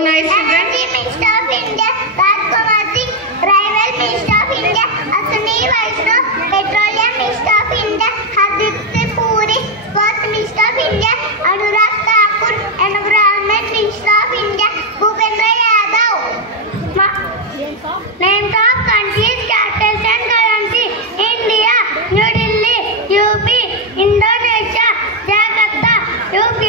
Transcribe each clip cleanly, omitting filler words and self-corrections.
nice, children. Minister of India, Rajkumar Singh, Railway Minister of India, Ashwini Vaishnaw, Petroleum Minister of India, Hardeep Singh Puri, Sports Minister of India, Anurag Thakur, Environment Minister of India, Bhupendra Yadav. Names of countries, capitals and currency: India, New Delhi, UP, Indonesia, Jakarta, UK,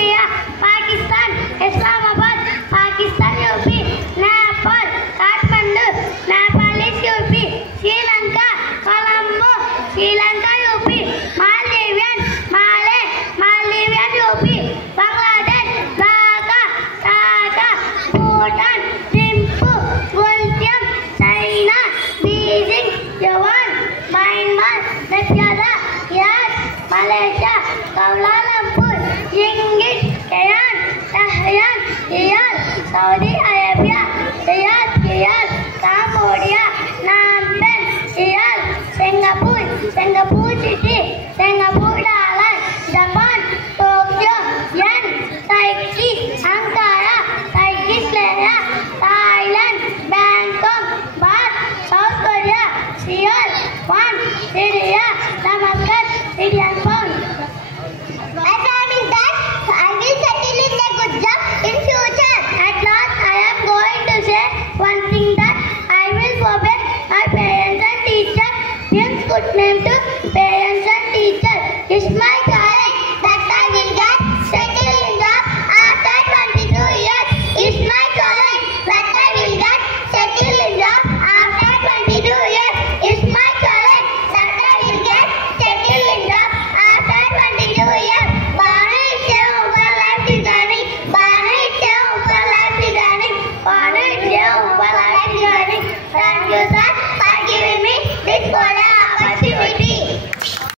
Pakistan, Islamabad, Pakistan, UP, Nepal, Kathmandu, Nepalese, UP, Sri Lanka, Colombo, Sri Lanka, UP, Maldivian, Maldivian, UP, Bangladesh, Dhaka, Bhutan, Thimphu, Gultiam, China, Beijing, Japan, Myanmar, Nepal, Riyadh, Malaysia, Kuala Lumpur, Ringgit, Tehran, Riyadh, Saudi Arabia, Riyadh, Cambodia, Phnom Penh, Riyadh, Singapore City, Singapore Dollar, Japan, Tokyo, Yen, Taipei, Ankara, Australia, Thailand, Bangkok, Bath, South Korea, Seoul, Syria, Damascus, Syrian pound. My plan is that I will settle in a good job in future. At last, I am going to say one thing, that I will obey my parents and teachers. Gives good name to parents and teachers. It's my